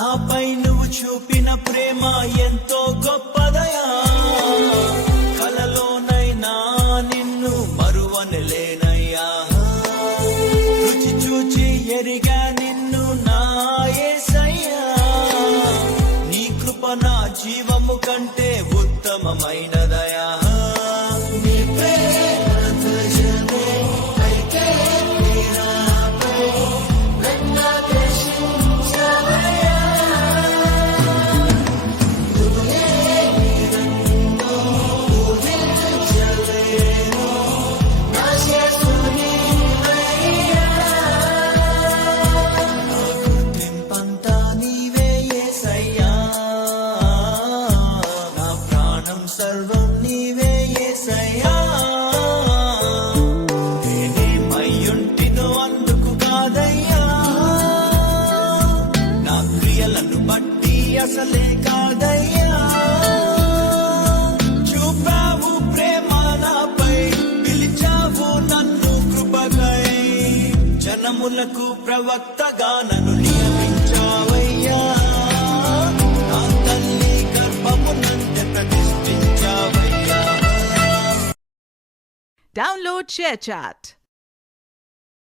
నాపై నువ్వు చూపిన ప్రేమ ఎంతో గొప్పదయా, కలలోనైనా నిన్ను మరువనలేనయ్యా. రుచి చూచి ఎరిగా నిన్ను నా యేసయ్యా, నీ కృప నా జీవము కంటే ఉత్తమమైనదయా. నీ ప్రేమ తుజమే అయితే నీరాపై నన్ను ఆకర్షించవయ్యా. నువ్వే నన్ను ఊహించలేను, నా యేసునివయ్యా. నా గుర్తింపంతా నీవే యేసయ్యా, నా ప్రాణం సర్వం నీవే యేసయ్యా. నేనేమయ్యుంటినో అందుకు కాదయ్యా, నా క్రియలను బట్టి అసలే కాదయ్యా. చూపావు ప్రేమ నాపై, పిలిచావు నన్ను కృపకై, జనములకు ప్రవక్తగా నన్ను నియమించావయ్యా. నా తల్లి గర్భమునందు ప్రతిష్ఠించావయ్యా. Download ShareChat.